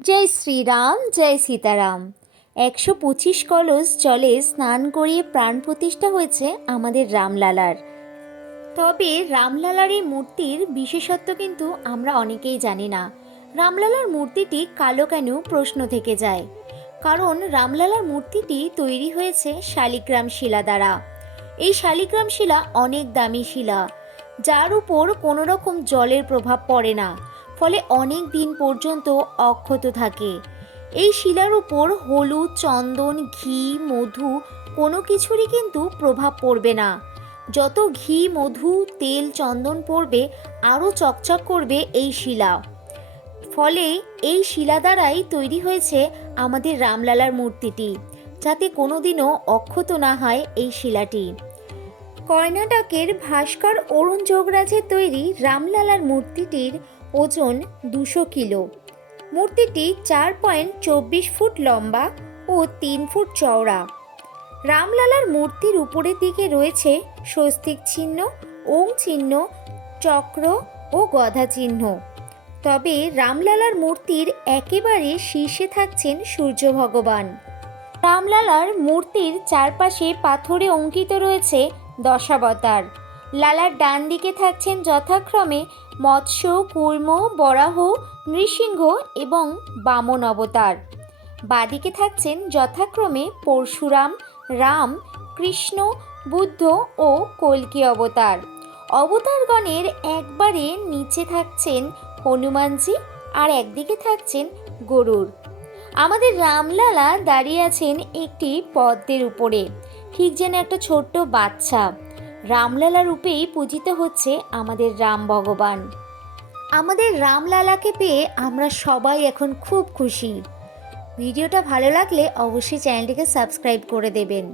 জয় শ্রীরাম, জয় সীতারাম। একশো পঁচিশ কলস জলে স্নান করিয়ে প্রাণ প্রতিষ্ঠা হয়েছে আমাদের রামলালার। তবে রামলালার এই মূর্তির বিশেষত্ব কিন্তু আমরা অনেকেই জানি না। রামলালার মূর্তিটি কালো কেন প্রশ্ন থেকে যায়। কারণ রামলালার মূর্তিটি তৈরি হয়েছে শালিগ্রাম শিলা দ্বারা। এই শালিগ্রাম শিলা অনেক দামি শিলা, যার উপর কোনো রকম জলের প্রভাব পড়ে না। ফলে অনেক দিন পর্যন্ত অক্ষত থাকে। এই শিলার উপর হলুদ, চন্দন, ঘি, মধু কোনো কিছুরই কিন্তু প্রভাব পড়বে না। যত ঘি, মধু, তেল, চন্দন পড়বে, আরও চকচক করবে এই শিলা। ফলে এই শিলা দ্বারাই তৈরি হয়েছে আমাদের রামলালার মূর্তিটি, যাতে কোনোদিনও অক্ষত না হয় এই শিলাটি। কর্ণাটকের ভাস্কর অরুণ যোগরাজের তৈরি রামলালার মূর্তিটির ওজন দুশো কিলো। মূর্তিটি চার পয়েন্ট চব্বিশ ফুট লম্বা ও তিন ফুট চওড়া। রামলালার মূর্তির উপরের দিকে রয়েছে স্বস্তিক চিহ্ন ওং চিহ্ন, চক্র ও গধা চিহ্ন। তবে রামলালার মূর্তির একেবারে শীর্ষে থাকছেন সূর্য ভগবান। রামলালার মূর্তির চারপাশে পাথরে অঙ্কিত রয়েছে দশাবতার। লালার ডান দিকে থাকছেন যথাক্রমে মৎস্য, কুর্ম, বরাহ, নৃসিংহ এবং বামন অবতার। বাদিকে থাকছেন যথাক্রমে পরশুরাম, রাম, কৃষ্ণ, বুদ্ধ ও কল্কি অবতার। অবতারগণের একবারে নিচে থাকছেন হনুমানজি আর একদিকে থাকছেন গরুর আমাদের রামলালা দাঁড়িয়ে আছেন একটি পদ্মের উপরে। ঠিক যেন একটা ছোট্ট বাচ্চা। রামলালা রূপেই পূজিত হচ্ছে আমাদের রাম ভগবান। আমাদের রামলালাকে পেয়ে আমরা সবাই এখন খুব খুশি। ভিডিওটা ভালো লাগলে অবশ্যই চ্যানেলটিকে সাবস্ক্রাইব করে দেবেন।